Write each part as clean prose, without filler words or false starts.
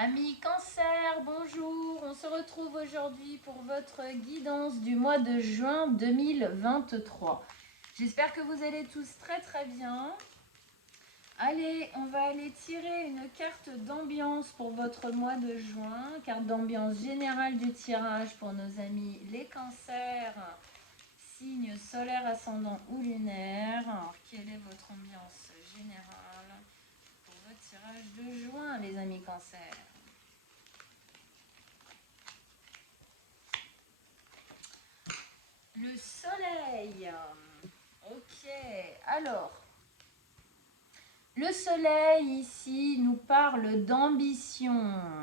Amis Cancer, bonjour. On se retrouve aujourd'hui pour votre guidance du mois de juin 2023. J'espère que vous allez tous très bien. Allez, on va aller tirer une carte d'ambiance pour votre mois de juin. Carte d'ambiance générale du tirage pour nos amis les cancers, signe solaire, ascendant ou lunaire. Alors, quelle est votre ambiance générale pour votre tirage de juin, les amis cancers? Le soleil. Ok, alors, le soleil ici nous parle d'ambition,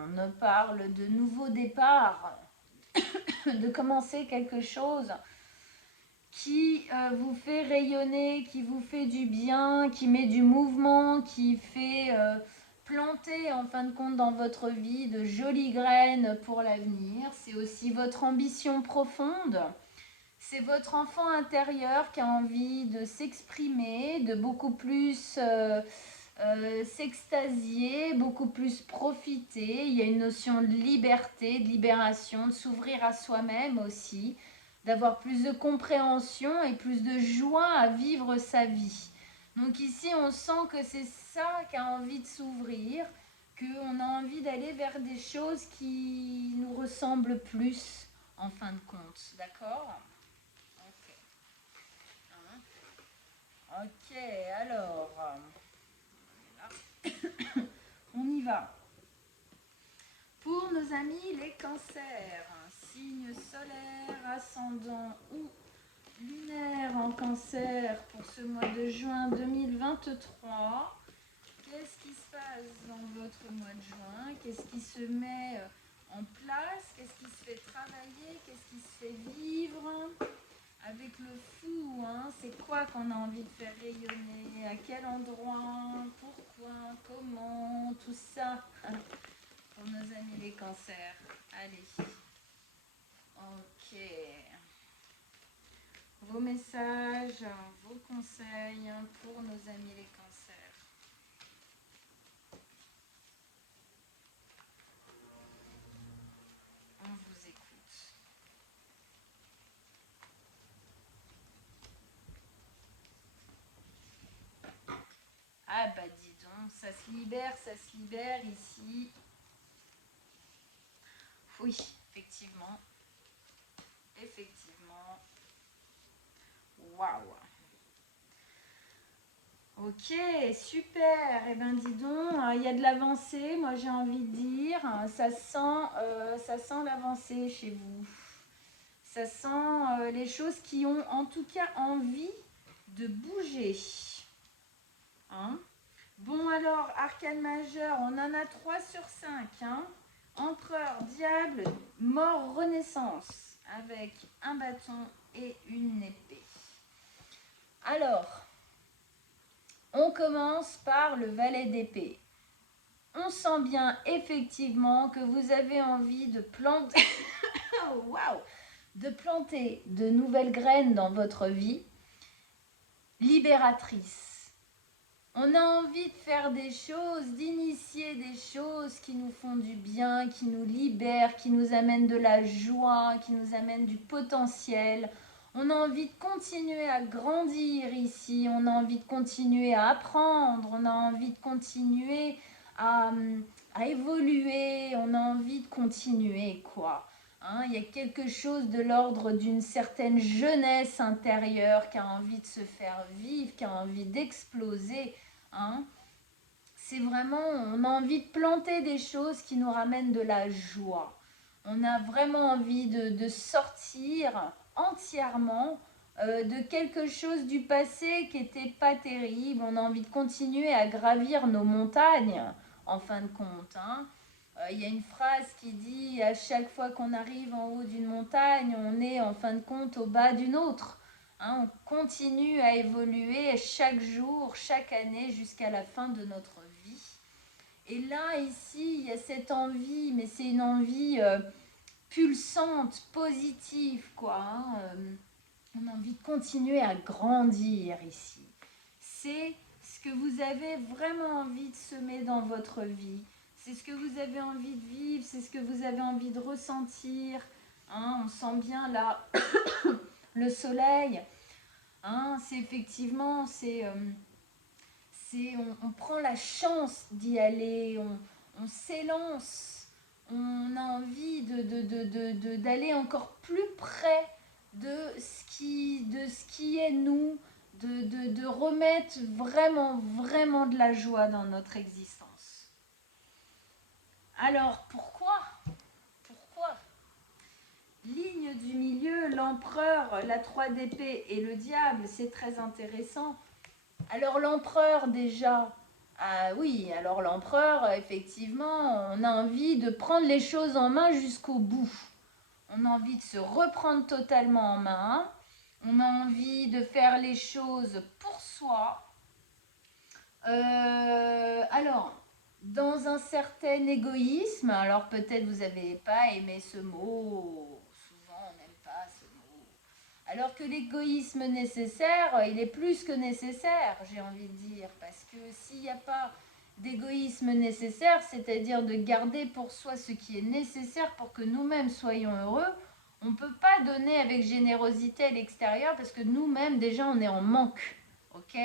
nous parle de nouveau départ, de commencer quelque chose qui vous fait rayonner, qui vous fait du bien, qui met du mouvement, qui fait planter en fin de compte dans votre vie de jolies graines pour l'avenir. C'est aussi votre ambition profonde. C'est votre enfant intérieur qui a envie de s'exprimer, de beaucoup plus s'extasier, beaucoup plus profiter. Il y a une notion de liberté, de libération, de s'ouvrir à soi-même aussi, d'avoir plus de compréhension et plus de joie à vivre sa vie. Donc ici, on sent que c'est ça qui a envie de s'ouvrir, qu'on a envie d'aller vers des choses qui nous ressemblent plus en fin de compte. D'accord ? Ok, alors, on y va. Pour nos amis les cancers, signe solaire, ascendant ou lunaire en cancer pour ce mois de juin 2023, qu'est-ce qui se passe dans votre mois de juin? Qu'est-ce qui se met en place? Qu'est-ce qui se fait travailler? Qu'est-ce qui se fait vivre? Avec le fou, hein, c'est quoi qu'on a envie de faire rayonner? À quel endroit? Pourquoi? Comment? Tout ça pour nos amis les cancers. Allez. Ok. Vos messages, vos conseils pour nos amis les cancers. On vous écoute. Ah bah dis donc, ça se libère ici. Oui, effectivement. Effectivement. Waouh. Ok, super. Eh ben dis donc, il y a de l'avancée, moi j'ai envie de dire. Ça sent l'avancée chez vous. Ça sent les choses qui ont en tout cas envie de bouger. Hein? Bon alors, arcane majeur, on en a 3 sur 5. Hein? Empereur, diable, mort, renaissance. Avec un bâton et une épée. Alors, on commence par le valet d'épée. On sent bien effectivement que vous avez envie de planter, wow, de planter de nouvelles graines dans votre vie, libératrices. On a envie de faire des choses, d'initier des choses qui nous font du bien, qui nous libèrent, qui nous amènent de la joie, qui nous amènent du potentiel. On a envie de continuer à grandir ici, on a envie de continuer à apprendre, on a envie de continuer à, à évoluer, on a envie de continuer quoi. Hein, il y a quelque chose de l'ordre d'une certaine jeunesse intérieure qui a envie de se faire vivre, qui a envie d'exploser. Hein. C'est vraiment, on a envie de planter des choses qui nous ramènent de la joie. On a vraiment envie de sortir entièrement de quelque chose du passé qui n'était pas terrible. On a envie de continuer à gravir nos montagnes, en fin de compte. Hein. Il y a une phrase qui dit à chaque fois qu'on arrive en haut d'une montagne, on est en fin de compte au bas d'une autre. Hein, on continue à évoluer chaque jour, chaque année jusqu'à la fin de notre vie. Et là, ici, il y a cette envie, mais c'est une envie pulsante, positive, quoi. Hein, on a envie de continuer à grandir ici. C'est ce que vous avez vraiment envie de semer dans votre vie. c'est ce que vous avez envie de vivre, c'est ce que vous avez envie de ressentir. Hein, on sent bien là le soleil. Hein, c'est effectivement, on prend la chance d'y aller, on s'élance, on a envie d'aller encore plus près de ce qui est nous, de remettre vraiment, vraiment de la joie dans notre existence. Alors, pourquoi Ligne du milieu, l'empereur, la 3 d'épée et le diable, c'est très intéressant. Alors l'empereur déjà, ah oui, alors l'empereur, effectivement, on a envie de prendre les choses en main jusqu'au bout. On a envie de se reprendre totalement en main. On a envie de faire les choses pour soi. Alors, dans un certain égoïsme, alors peut-être vous n'avez pas aimé ce mot, souvent on n'aime pas ce mot. Alors que l'égoïsme nécessaire, il est plus que nécessaire, j'ai envie de dire, parce que s'il n'y a pas d'égoïsme nécessaire, c'est-à-dire de garder pour soi ce qui est nécessaire pour que nous-mêmes soyons heureux, on ne peut pas donner avec générosité à l'extérieur parce que nous-mêmes déjà on est en manque, ok ?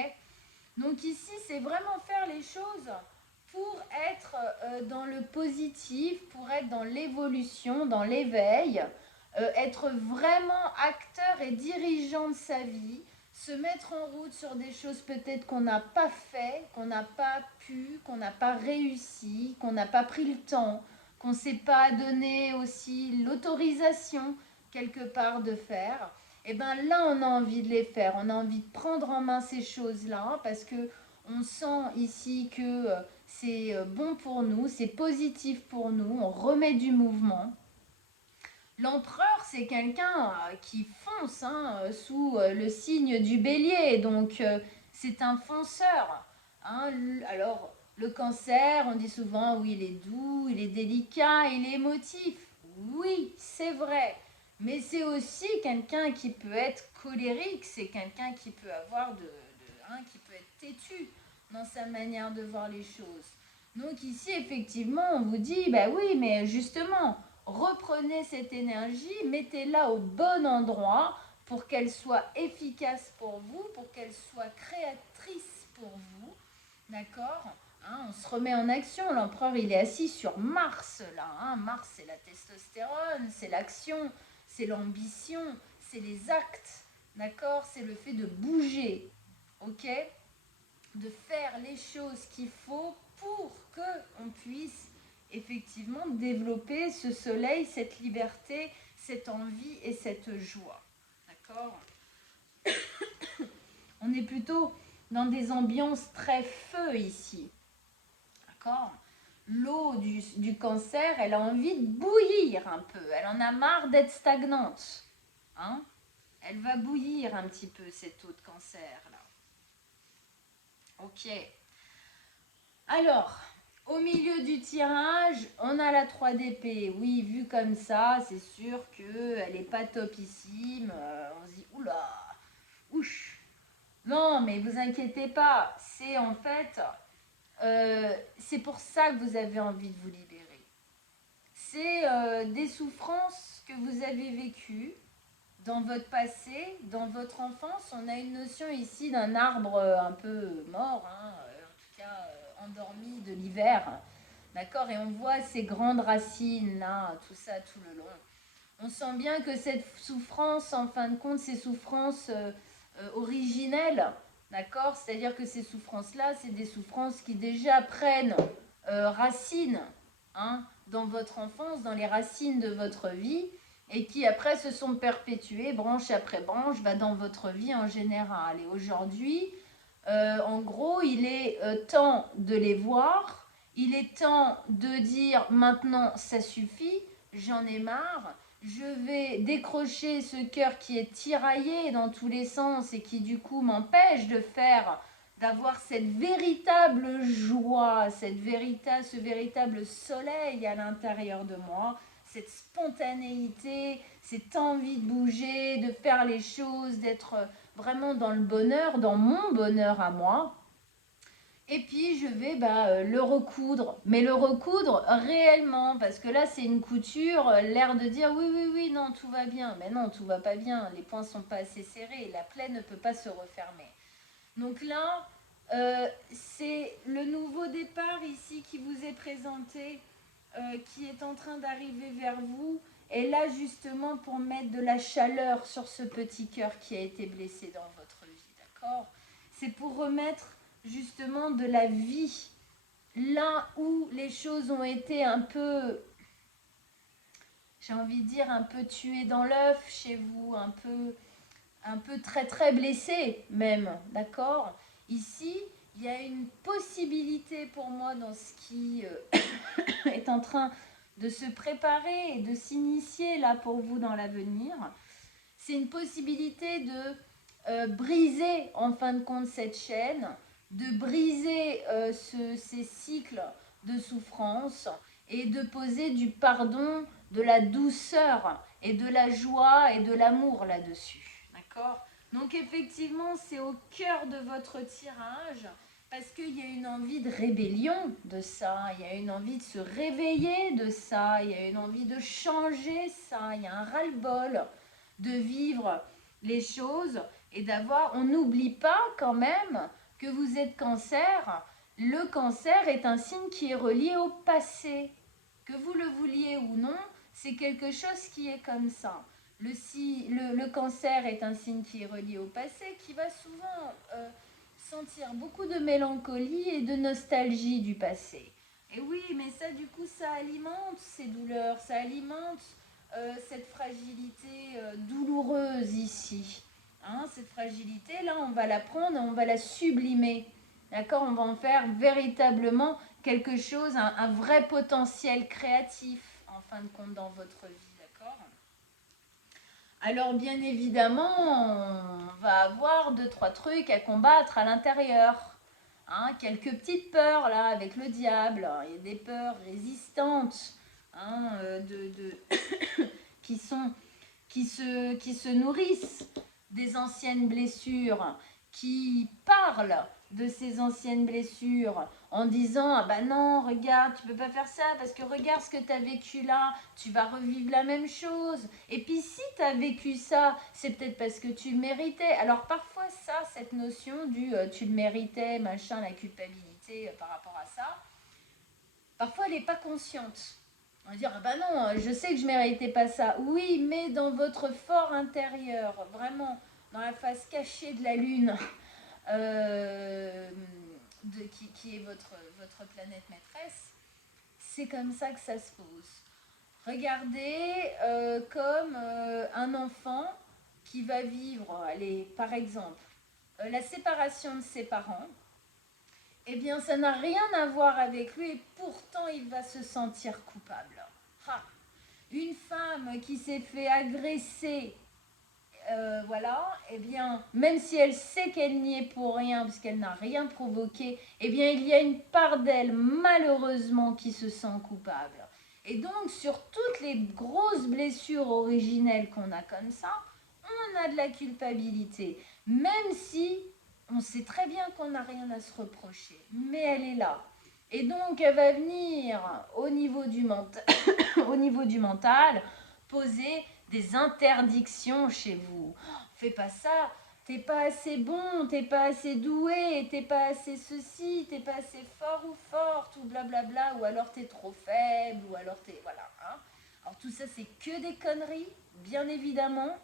Donc ici, c'est vraiment faire les choses pour être dans le positif, pour être dans l'évolution, dans l'éveil, être vraiment acteur et dirigeant de sa vie, se mettre en route sur des choses peut-être qu'on n'a pas fait, qu'on n'a pas pu, qu'on n'a pas réussi, qu'on n'a pas pris le temps, qu'on ne s'est pas donné aussi l'autorisation quelque part de faire. Et bien là, on a envie de les faire, on a envie de prendre en main ces choses-là parce que on sent ici que c'est bon pour nous, c'est positif pour nous, on remet du mouvement. L'empereur, c'est quelqu'un qui fonce sous le signe du bélier, donc c'est un fonceur. Hein. Alors, le cancer, on dit souvent, oui, il est doux, il est délicat, il est émotif. Oui, c'est vrai. Mais c'est aussi quelqu'un qui peut être colérique, c'est quelqu'un qui peut avoir qui peut être têtu dans sa manière de voir les choses. Donc ici, effectivement, on vous dit, bah oui, mais justement, reprenez cette énergie, mettez-la au bon endroit pour qu'elle soit efficace pour vous, pour qu'elle soit créatrice pour vous. D'accord ? Hein, on se remet en action. L'empereur, il est assis sur Mars, là. Hein. Mars, c'est la testostérone, c'est l'action, c'est l'ambition, c'est les actes. D'accord ? C'est le fait de bouger. Ok ? De faire les choses qu'il faut pour qu'on puisse effectivement développer ce soleil, cette liberté, cette envie et cette joie. D'accord ? On est plutôt dans des ambiances très feu ici. D'accord ? L'eau du cancer, elle a envie de bouillir un peu. Elle en a marre d'être stagnante. Hein ? Elle va bouillir un petit peu, cette eau de cancer là. Ok. Alors, au milieu du tirage, on a la 3 d'épée. Oui, vue comme ça, c'est sûr qu'elle n'est pas topissime. On se dit, oula, ouch. Non, mais vous inquiétez pas. C'est en fait, c'est pour ça que vous avez envie de vous libérer. C'est des souffrances que vous avez vécues dans votre passé, dans votre enfance. On a une notion ici d'un arbre un peu mort, en tout cas endormi de l'hiver. D'accord ? Et on voit ces grandes racines là, tout ça tout le long. On sent bien que cette souffrance, en fin de compte, ces souffrances originelles, d'accord ? C'est-à-dire que ces souffrances-là, c'est des souffrances qui déjà prennent racine dans votre enfance, dans les racines de votre vie, et qui après se sont perpétuées, branche après branche, dans votre vie en général. Et aujourd'hui, en gros, il est temps de les voir, il est temps de dire maintenant ça suffit, j'en ai marre, je vais décrocher ce cœur qui est tiraillé dans tous les sens et qui du coup m'empêche d'avoir cette véritable joie, ce véritable soleil à l'intérieur de moi, cette spontanéité, cette envie de bouger, de faire les choses, d'être vraiment dans le bonheur, dans mon bonheur à moi. Et puis je vais le recoudre, mais le recoudre réellement, parce que là c'est une couture, l'air de dire oui, oui, oui, non, tout va bien. Mais non, tout va pas bien, les points sont pas assez serrés, la plaie ne peut pas se refermer. Donc là, c'est le nouveau départ ici qui vous est présenté, qui est en train d'arriver vers vous. Et là justement pour mettre de la chaleur sur ce petit cœur qui a été blessé dans votre vie, d'accord? C'est pour remettre justement de la vie là où les choses ont été un peu, j'ai envie de dire, un peu tuées dans l'œuf chez vous, un peu très très blessé même, d'accord? Ici, il y a une possibilité pour moi dans ce qui est en train de se préparer et de s'initier là pour vous dans l'avenir. C'est une possibilité de briser en fin de compte cette chaîne, de briser ces cycles de souffrance et de poser du pardon, de la douceur et de la joie et de l'amour là-dessus. D'accord? Donc effectivement, c'est au cœur de votre tirage parce qu'il y a une envie de rébellion de ça, il y a une envie de se réveiller de ça, il y a une envie de changer ça, il y a un ras-le-bol de vivre les choses et d'avoir, on n'oublie pas quand même que vous êtes cancer. Le cancer est un signe qui est relié au passé. Que vous le vouliez ou non, c'est quelque chose qui est comme ça. Le cancer est un signe qui est relié au passé, qui va souvent sentir beaucoup de mélancolie et de nostalgie du passé. Et oui, mais ça, du coup, ça alimente ces douleurs, ça alimente cette fragilité douloureuse ici. Hein, cette fragilité, là, on va la prendre et on va la sublimer. D'accord? On va en faire véritablement quelque chose, un vrai potentiel créatif, en fin de compte, dans votre vie. D'accord? Alors, bien évidemment, on va avoir 2-3 trucs à combattre à l'intérieur. Hein, quelques petites peurs, là, avec le diable. Il y a des peurs résistantes, hein, qui se nourrissent des anciennes blessures, qui parlent de ces anciennes blessures en disant ah bah non, regarde, tu peux pas faire ça parce que regarde ce que tu as vécu là, tu vas revivre la même chose. Et puis si tu as vécu ça, c'est peut-être parce que tu le méritais. Alors parfois ça, cette notion du tu le méritais, machin, la culpabilité par rapport à ça, parfois elle n'est pas consciente. On va dire, ah bah non, je sais que je ne méritais pas ça. Oui, mais dans votre fort intérieur, vraiment, dans la face cachée de la Lune, qui est votre planète maîtresse, c'est comme ça que ça se pose. Regardez comme un enfant qui va vivre, allez, par exemple, la séparation de ses parents. Eh bien, ça n'a rien à voir avec lui et pourtant il va se sentir coupable. Ha. Une femme qui s'est fait agresser, voilà, eh bien, même si elle sait qu'elle n'y est pour rien, parce qu'elle n'a rien provoqué, eh bien, il y a une part d'elle, malheureusement, qui se sent coupable. Et donc, sur toutes les grosses blessures originelles qu'on a comme ça, on a de la culpabilité. Même si on sait très bien qu'on n'a rien à se reprocher, mais elle est là. Et donc, elle va venir au niveau du mental poser des interdictions chez vous. Fais pas ça, t'es pas assez bon, t'es pas assez doué, t'es pas assez ceci, t'es pas assez fort ou forte, ou blablabla, ou alors t'es trop faible, ou alors t'es... Voilà. Hein. Alors tout ça, c'est que des conneries, bien évidemment,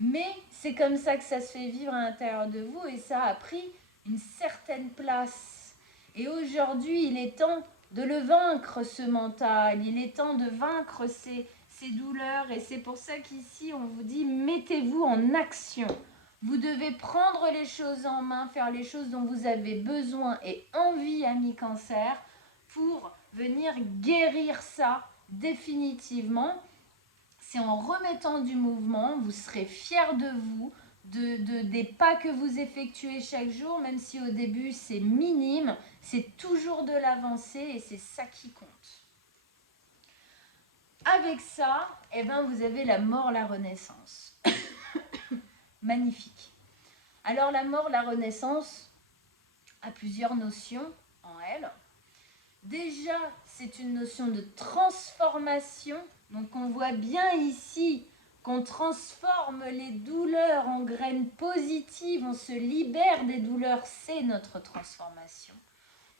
mais c'est comme ça que ça se fait vivre à l'intérieur de vous, et ça a pris une certaine place. Et aujourd'hui, il est temps de le vaincre, ce mental, il est temps de vaincre ces douleurs, et c'est pour ça qu'ici on vous dit mettez-vous en action. Vous devez prendre les choses en main, faire les choses dont vous avez besoin et envie, ami cancer, pour venir guérir ça définitivement. C'est en remettant du mouvement, vous serez fiers de vous, des pas que vous effectuez chaque jour, même si au début c'est minime, c'est toujours de l'avancée et c'est ça qui compte. Avec ça, eh ben, vous avez la mort, la renaissance. Magnifique. Alors la mort, la renaissance, a plusieurs notions en elle. Déjà, c'est une notion de transformation. Donc on voit bien ici qu'on transforme les douleurs en graines positives, on se libère des douleurs, c'est notre transformation.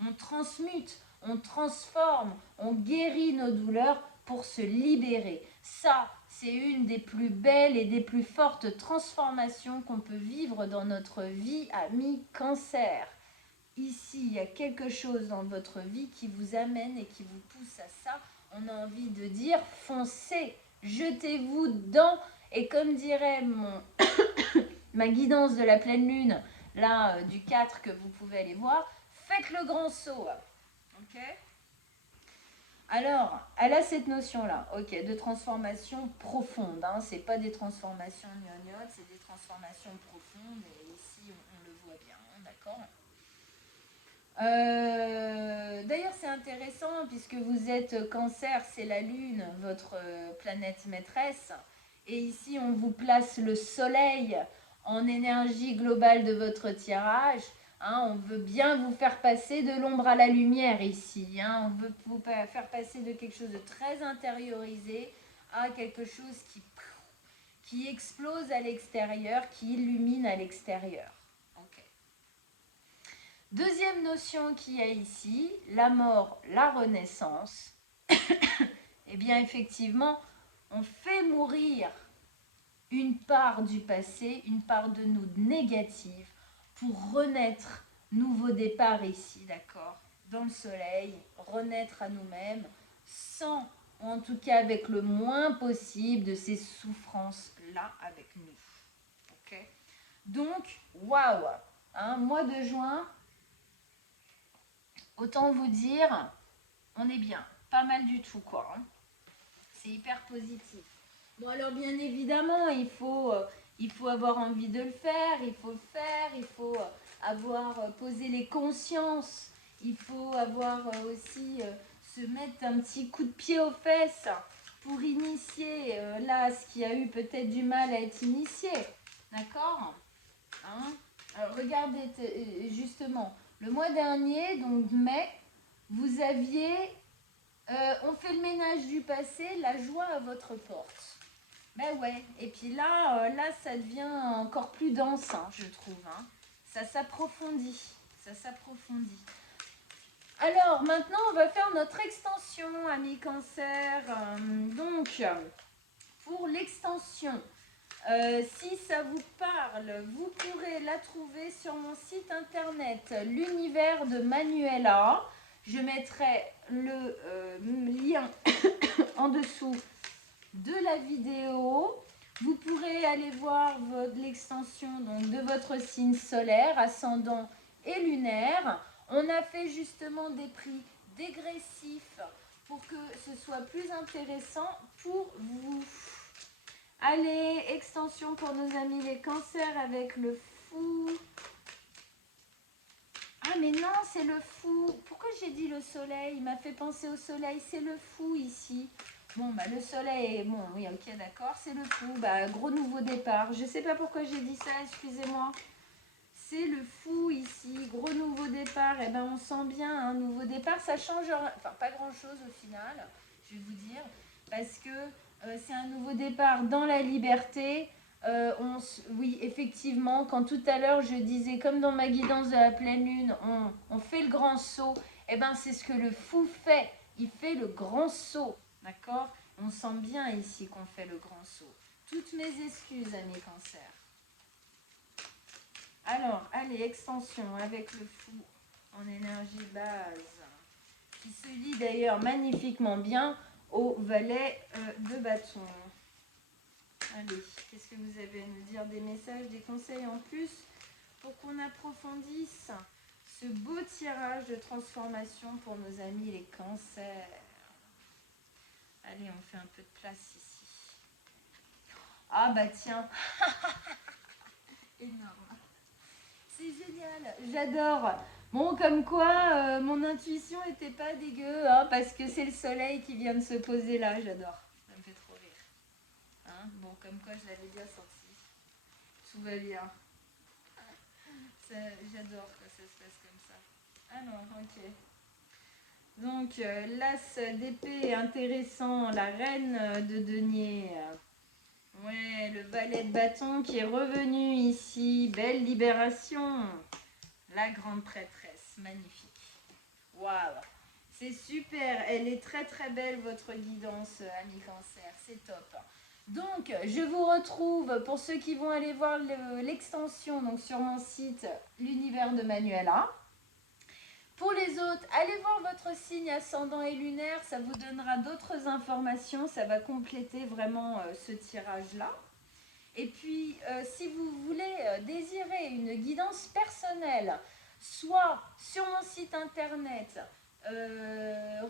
On transmute, on transforme, on guérit nos douleurs pour se libérer. Ça, c'est une des plus belles et des plus fortes transformations qu'on peut vivre dans notre vie à mi-cancer. Ici, il y a quelque chose dans votre vie qui vous amène et qui vous pousse à ça. On a envie de dire, foncez, jetez-vous dedans. Et comme dirait ma guidance de la pleine lune, là, du 4 que vous pouvez aller voir, faites le grand saut. Ok ? Alors, elle a cette notion-là, ok, de transformation profonde. Hein, c'est pas des transformations gnognottes, c'est des transformations profondes. Et ici, on le voit bien, d'accord ? D'ailleurs, c'est intéressant puisque vous êtes cancer, c'est la lune, votre planète maîtresse. Et ici, on vous place le soleil en énergie globale de votre tirage. Hein, on veut bien vous faire passer de l'ombre à la lumière ici. Hein, on veut vous faire passer de quelque chose de très intériorisé à quelque chose qui explose à l'extérieur, qui illumine à l'extérieur. Deuxième notion qu'il y a ici, la mort, la renaissance. Eh bien, effectivement, on fait mourir une part du passé, une part de nous négative, pour renaître, nouveau départ ici, d'accord, dans le soleil, renaître à nous-mêmes, sans, ou en tout cas avec le moins possible de ces souffrances-là avec nous. Ok ? Donc, waouh, hein, mois de juin, autant vous dire, on est bien, pas mal du tout quoi. Hein. C'est hyper positif. Bon alors bien évidemment, il faut avoir envie de le faire, il faut avoir posé les consciences, il faut avoir aussi se mettre un petit coup de pied aux fesses pour initier là ce qui a eu peut-être du mal à être initié. D'accord ? Hein ? Alors regardez justement, le mois dernier, donc mai, vous aviez, on fait le ménage du passé, la joie à votre porte. Ben ouais, et puis là, ça devient encore plus dense, hein, je trouve. Hein. Ça s'approfondit, ça s'approfondit. Alors maintenant, on va faire notre extension, amis cancer. Donc, pour l'extension, si ça vous parle, vous pourrez la trouver sur mon site internet, l'univers de Manuela. Je mettrai le lien en dessous de la vidéo. Vous pourrez aller voir l'extension de votre signe solaire, ascendant et lunaire. On a fait justement des prix dégressifs pour que ce soit plus intéressant pour vous. Allez, extension pour nos amis les cancers avec le fou. Ah mais non, c'est le fou. Pourquoi j'ai dit le soleil? Il m'a fait penser au soleil. C'est le fou ici. Bon, bah le soleil, bon, oui, ok, d'accord, c'est le fou. Bah, gros nouveau départ. Je sais pas pourquoi j'ai dit ça, excusez-moi. C'est le fou ici, gros nouveau départ. Eh ben, on sent bien un nouveau départ. Ça change, enfin, pas grand-chose au final, je vais vous dire. Parce que c'est un nouveau départ dans la liberté. Oui, effectivement, quand tout à l'heure je disais, comme dans ma guidance de la pleine lune, on fait le grand saut, eh ben c'est ce que le fou fait. Il fait le grand saut, d'accord? On sent bien ici qu'on fait le grand saut. Toutes mes excuses, amis cancers. Alors, allez, extension avec le fou en énergie base, qui se lie d'ailleurs magnifiquement bien au valet de bâton. Allez, qu'est-ce que vous avez à nous dire? Des messages, des conseils en plus pour qu'on approfondisse ce beau tirage de transformation pour nos amis les cancers. Allez, on fait un peu de place ici. Ah bah tiens, énorme. C'est génial, j'adore. Bon, comme quoi, mon intuition n'était pas dégueu, hein, parce que c'est le soleil qui vient de se poser là, j'adore. Ça me fait trop rire. Hein, bon, comme quoi je l'avais bien sorti. Tout va bien. J'adore quand ça se passe comme ça. Ah non, ok. Donc, l'as d'épée, intéressant, la reine de denier. Ouais, le valet de bâton qui est revenu ici. Belle libération. La grande prêtresse, magnifique. Waouh, c'est super. Elle est très très belle, votre guidance, ami Cancer. C'est top. Donc, je vous retrouve pour ceux qui vont aller voir l'extension donc sur mon site, l'univers de Manuela. Pour les autres, allez voir votre signe ascendant et lunaire, ça vous donnera d'autres informations, ça va compléter vraiment ce tirage-là. Et puis, si vous voulez désirer une guidance personnelle, soit sur mon site internet,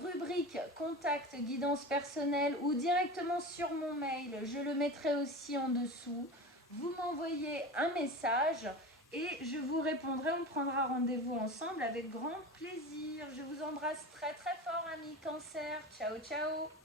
rubrique contact guidance personnelle ou directement sur mon mail, je le mettrai aussi en dessous. Vous m'envoyez un message et je vous répondrai, on prendra rendez-vous ensemble avec grand plaisir. Je vous embrasse très très fort, amis Cancer. Ciao, ciao.